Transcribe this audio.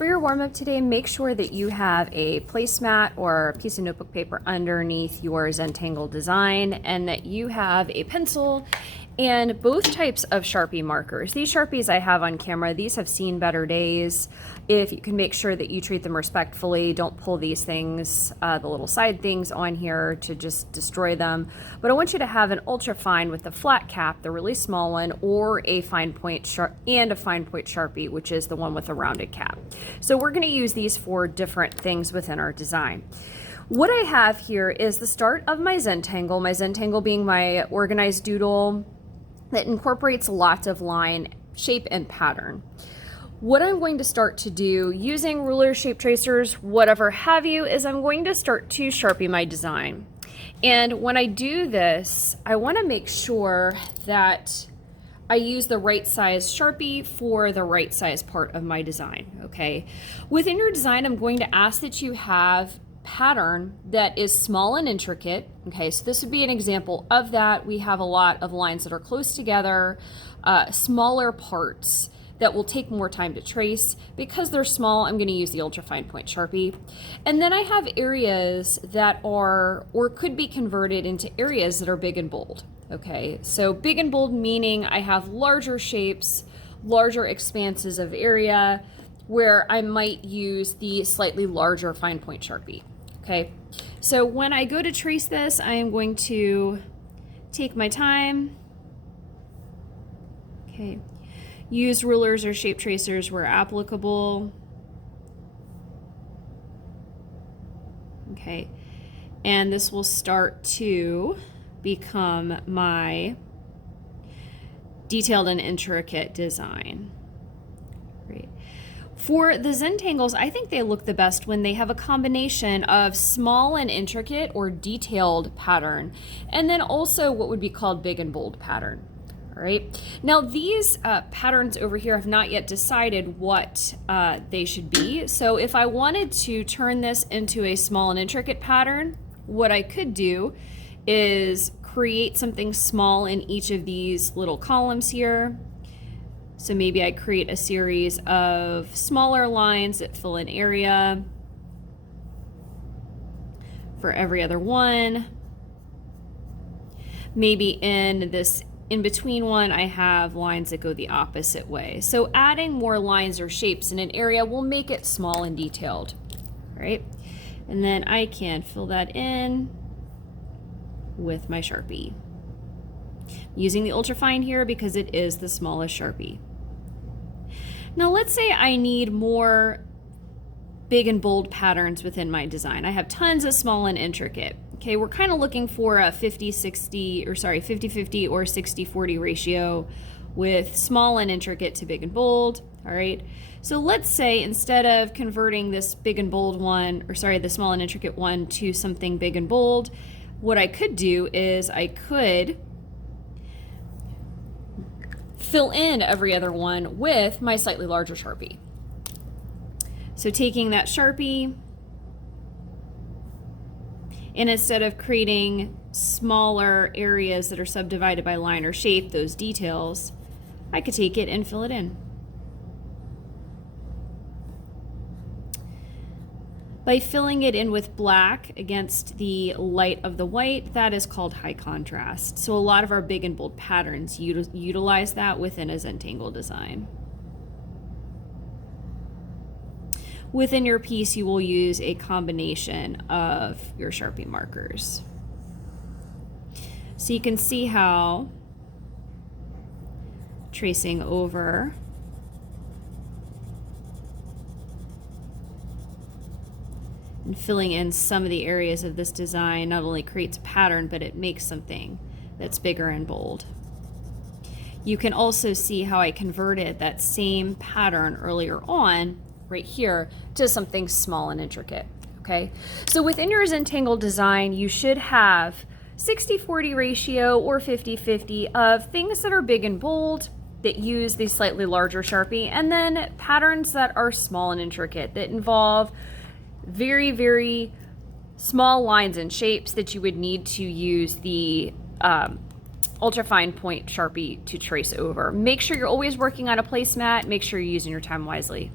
For your warm-up today, make sure that you have a placemat or a piece of notebook paper underneath your Zentangle design, and that you have a pencil and both types of Sharpie markers. These Sharpies I have on camera, these have seen better days. If you can make sure that you treat them respectfully, don't pull these things, the little side things on here to just destroy them. But I want you to have an ultra fine with the flat cap, the really small one, or a fine point and a fine point Sharpie, which is the one with a rounded cap. So we're going to use these for different things within our design. What I have here is the start of my Zentangle being my organized doodle that incorporates lots of line, shape, and pattern. What I'm going to start to do using rulers, shape tracers, whatever have you, is I'm going to start to Sharpie my design. And when I do this, I want to make sure that I use the right size Sharpie for the right size part of my design, okay? Within your design, I'm going to ask that you have pattern that is small and intricate. Okay, so this would be an example of that. We have a lot of lines that are close together, smaller parts that will take more time to trace. Because they're small, I'm going to use the ultra fine point Sharpie. And then I have areas that are, or could be converted into areas that are big and bold. Okay, so big and bold meaning I have larger shapes, larger expanses of area, where I might use the slightly larger fine point Sharpie. Okay, so when I go to trace this, I am going to take my time. Okay, use rulers or shape tracers where applicable. Okay, and this will start to become my detailed and intricate design. Great. For the Zentangles, I think they look the best when they have a combination of small and intricate or detailed pattern, and then also what would be called big and bold pattern. All right. Now these patterns over here have not yet decided what they should be. So if I wanted to turn this into a small and intricate pattern, what I could do is create something small in each of these little columns here. So maybe I create a series of smaller lines that fill an area for every other one. Maybe in this in-between one, I have lines that go the opposite way. So adding more lines or shapes in an area will make it small and detailed. All right, and then I can fill that in with my Sharpie. Using the ultra fine here because it is the smallest Sharpie. Now let's say I need more big and bold patterns within my design. I have tons of small and intricate. Okay, we're kind of looking for a 50-50 or 60-40 ratio with small and intricate to big and bold. All right, so let's say instead of converting this big and bold one, the small and intricate one to something big and bold, what I could do is I could fill in every other one with my slightly larger Sharpie. So taking that Sharpie, and instead of creating smaller areas that are subdivided by line or shape, those details, I could take it and fill it in. By filling it in with black against the light of the white, that is called high contrast. So a lot of our big and bold patterns utilize that within a Zentangle design. Within your piece, you will use a combination of your Sharpie markers. So you can see how tracing over and filling in some of the areas of this design not only creates a pattern, but it makes something that's bigger and bold. You can also see how I converted that same pattern earlier on, right here, to something small and intricate, okay? So within your Zentangle design, you should have 60-40 ratio or 50-50 of things that are big and bold that use the slightly larger Sharpie, and then patterns that are small and intricate that involve very, very small lines and shapes that you would need to use the ultra fine point Sharpie to trace over. Make sure you're always working on a placemat. Make sure you're using your time wisely.